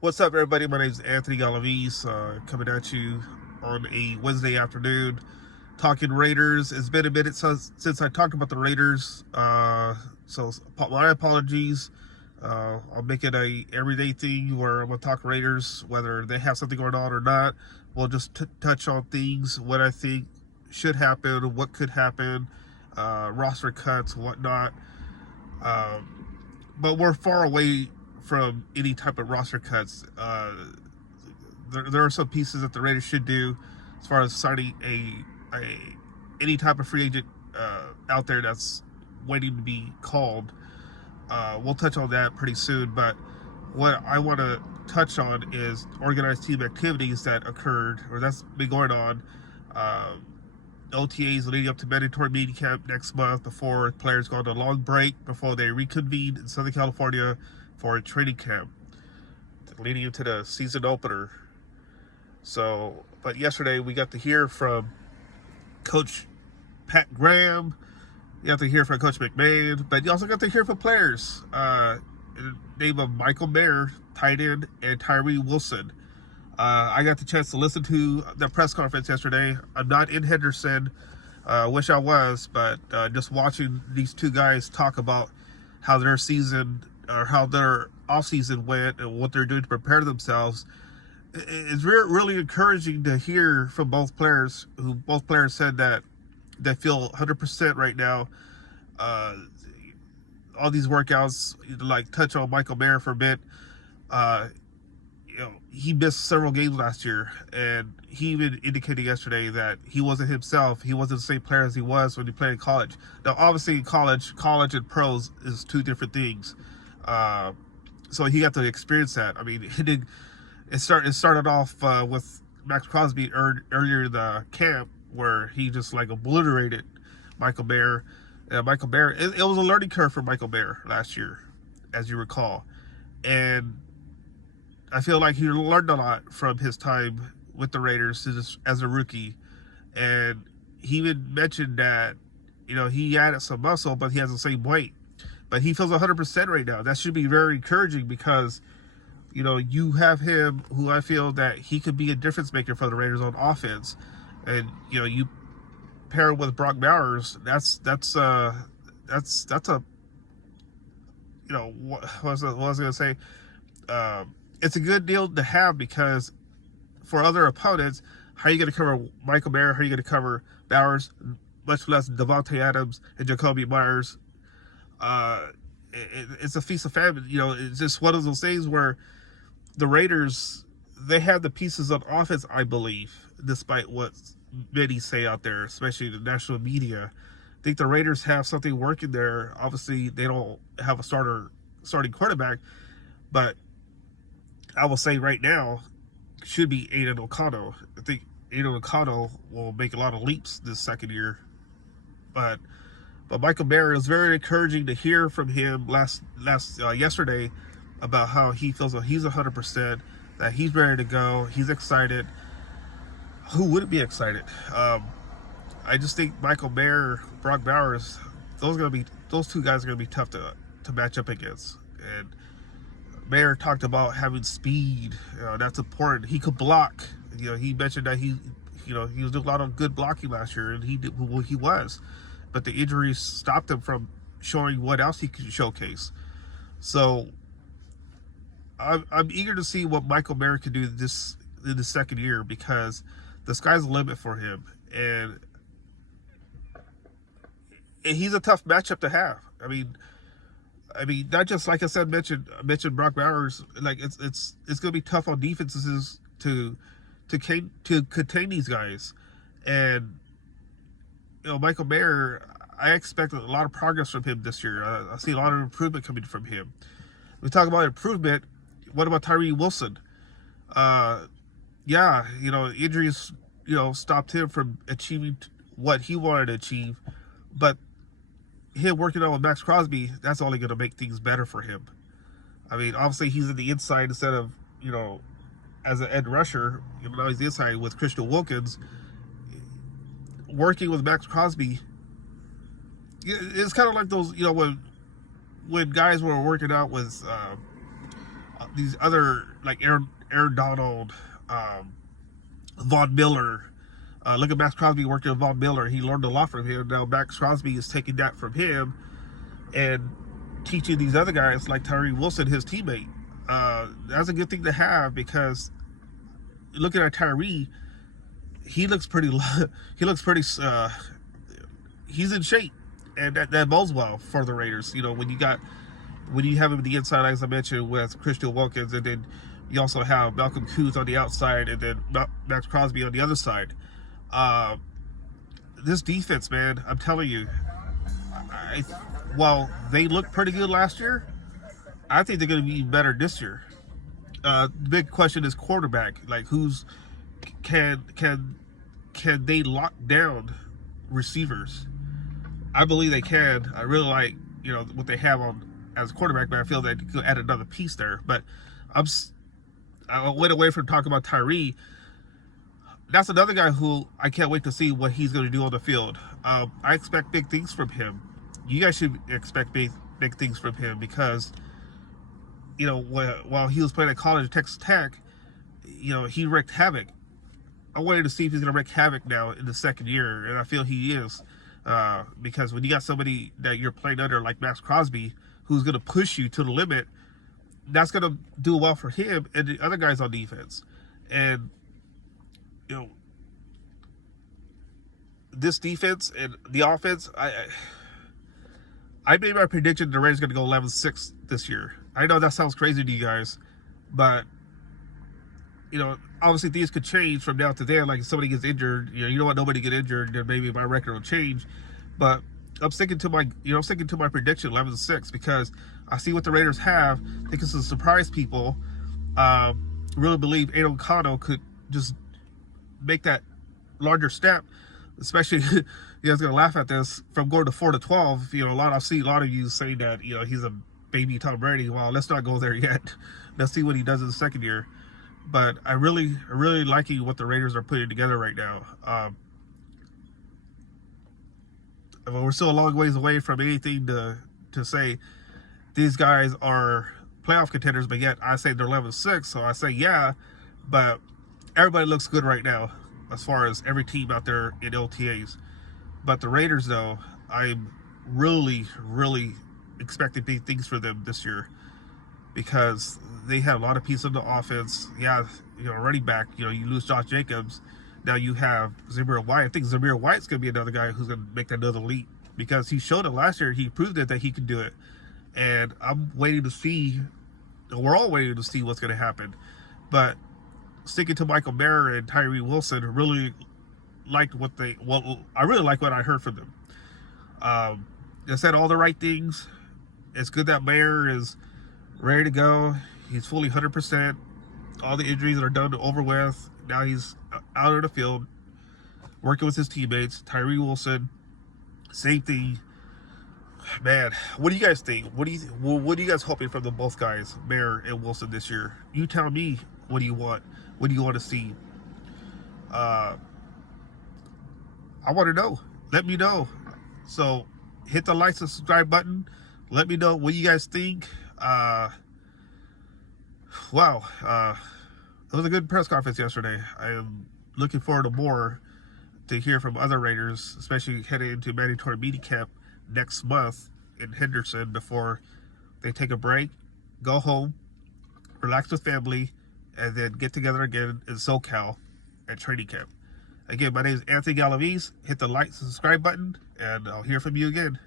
What's up, everybody? My name is Anthony Galavis, coming at you on a Wednesday afternoon, talking Raiders. It's been a minute since I talked about the Raiders, so my apologies. I'll make it a everyday thing where I'm gonna talk Raiders, whether they have something going on or not. We'll just touch on things, what I think should happen, what could happen, roster cuts, whatnot. But we're far away from any type of roster cuts. There are some pieces that the Raiders should do as far as signing a any type of free agent out there that's waiting to be called. We'll touch on that pretty soon, but what I want to touch on is organized team activities that occurred or that's been going on. OTAs leading up to mandatory meeting camp next month before players go on a long break before they reconvene in Southern California for a training camp leading into the season opener. So, but yesterday we got to hear from Coach Pat Graham. You got to hear from Coach McMahon, but you also got to hear from players. In the name of Michael Mayer, tight end, and Tyree Wilson. I got the chance to listen to the press conference yesterday. I'm not in Henderson. Wish I was, but just watching these two guys talk about how their season or how their offseason went and what they're doing to prepare themselves, it's really encouraging to hear from both players. Who both players said that they feel 100% right now. All these workouts, like touch on Michael Mayer for a bit. He missed several games last year, and he even indicated yesterday that he wasn't himself. He wasn't the same player as he was when he played in college. Now, obviously, college and pros is two different things. So he got to experience that. I mean, it started off with Max Crosby earlier in the camp where he just like obliterated Michael Mayer. Michael Mayer, it was a learning curve for Michael Mayer last year, as you recall, and I feel like he learned a lot from his time with the Raiders as a rookie. And he even mentioned that, he added some muscle, but he has the same weight. But he feels 100% right now. That should be very encouraging because, you have him who I feel that he could be a difference maker for the Raiders on offense. And, you pair him with Brock Bowers, that's a, what was I going to say? It's a good deal to have because for other opponents, how are you going to cover Michael Mayer? How are you going to cover Bowers? Much less Devontae Adams and Jacoby Myers. It's a feast of famine. It's just one of those things where the Raiders, they have the pieces on offense, I believe, despite what many say out there, especially the national media. I think the Raiders have something working there. Obviously, they don't have a starting quarterback, but I will say right now, should be Aiden O'Connell. I think Aiden O'Connell will make a lot of leaps this second year. But Michael Mayer, is very encouraging to hear from him yesterday about how he feels that he's 100%, that he's ready to go, he's excited. Who wouldn't be excited? I just think Michael Mayer, Brock Bowers, those two guys are gonna be tough to match up against. And Mayer talked about having speed. That's important. He could block. He mentioned that he was doing a lot of good blocking last year, and he was, but the injuries stopped him from showing what else he could showcase. So I'm eager to see what Michael Mayer can do in the second year because the sky's the limit for him, and he's a tough matchup to have. I mean, not just like I said, mentioned Brock Bowers. Like it's gonna be tough on defenses to contain these guys, and Michael Mayer, I expect a lot of progress from him this year. I see a lot of improvement coming from him. We talk about improvement. What about Tyree Wilson? Injuries stopped him from achieving what he wanted to achieve, but him working out with Max Crosby, that's only going to make things better for him. I mean, obviously he's in the inside instead of, as an edge rusher. Now he's the inside with Christian Wilkins. Working with Max Crosby, it's kind of like those, when guys were working out with these other like Aaron Donald, Von Miller. Look at Max Crosby working with Von Miller. He learned a lot from him. Now Max Crosby is taking that from him and teaching these other guys like Tyree Wilson, his teammate. That's a good thing to have, because looking at Tyree, he looks pretty. He looks pretty. He's in shape, and that bodes well for the Raiders. You know, when you have him on the inside, as I mentioned, with Christian Wilkins, and then you also have Malcolm Kuz on the outside, and then Max Crosby on the other side. This defense, man, I'm telling you, while they looked pretty good last year, I think they're going to be better this year. The big question is quarterback. Like, can they lock down receivers? I believe they can. I really like, you know, what they have on as a quarterback, but I feel that they could add another piece there. But I went away from talking about Tyree. That's another guy who I can't wait to see what he's going to do on the field. I expect big things from him. You guys should expect big things from him, because, you know, while he was playing at college at Texas Tech, you know, he wreaked havoc. I wanted to see if he's going to wreak havoc now in the second year, and I feel he is. Because when you got somebody that you're playing under like Max Crosby, who's going to push you to the limit, that's going to do well for him and the other guys on defense. And, you know, this defense and the offense, I made my prediction the Raiders going to go 11-6 this year. I know that sounds crazy to you guys, but, you know, obviously things could change from now to then. Like, if somebody gets injured, you don't want nobody to get injured, then maybe my record will change. But I'm sticking to my prediction 11-6, because I see what the Raiders have. I think it's to surprise people. Really believe Aiden O'Connell could just make that larger step, especially you guys gonna laugh at this, from going to 4-12. You know, I see a lot of you saying that, you know, he's a baby Tom Brady. Well, let's not go there yet. Let's see what he does in the second year. But I really liking what the Raiders are putting together right now. We're still a long ways away from anything to say these guys are playoff contenders, but yet I say they're 11-6, so I say yeah, but everybody looks good right now as far as every team out there in OTAs. But the Raiders, though, I'm really expecting big things for them this year, because they have a lot of pieces of the offense. Yeah, you know, running back, you know, you lose Josh Jacobs. Now you have Zamir White. I think Zamir White's going to be another guy who's going to make that another leap, because he showed it last year. He proved it that he can do it. And I'm waiting to see, we're all waiting to see what's going to happen. But sticking to Michael Mayer and Tyree Wilson, really liked I really like what I heard from them. They said all the right things. It's good that Mayer is ready to go. He's fully 100%. All the injuries are done over with. Now he's out of the field, working with his teammates. Tyree Wilson, same thing. Man, what do you guys think? What are you guys hoping from the both guys, Mayer and Wilson, this year? You tell me. What do you want? What do you want to see? I want to know. Let me know. So hit the like and subscribe button. Let me know what you guys think. Wow. It was a good press conference yesterday. I am looking forward to more, to hear from other Raiders, especially heading into mandatory meeting camp next month in Henderson, before they take a break, go home, relax with family, and then get together again in SoCal at training camp. Again, my name is Anthony Galaviz. Hit the like and subscribe button, and I'll hear from you again.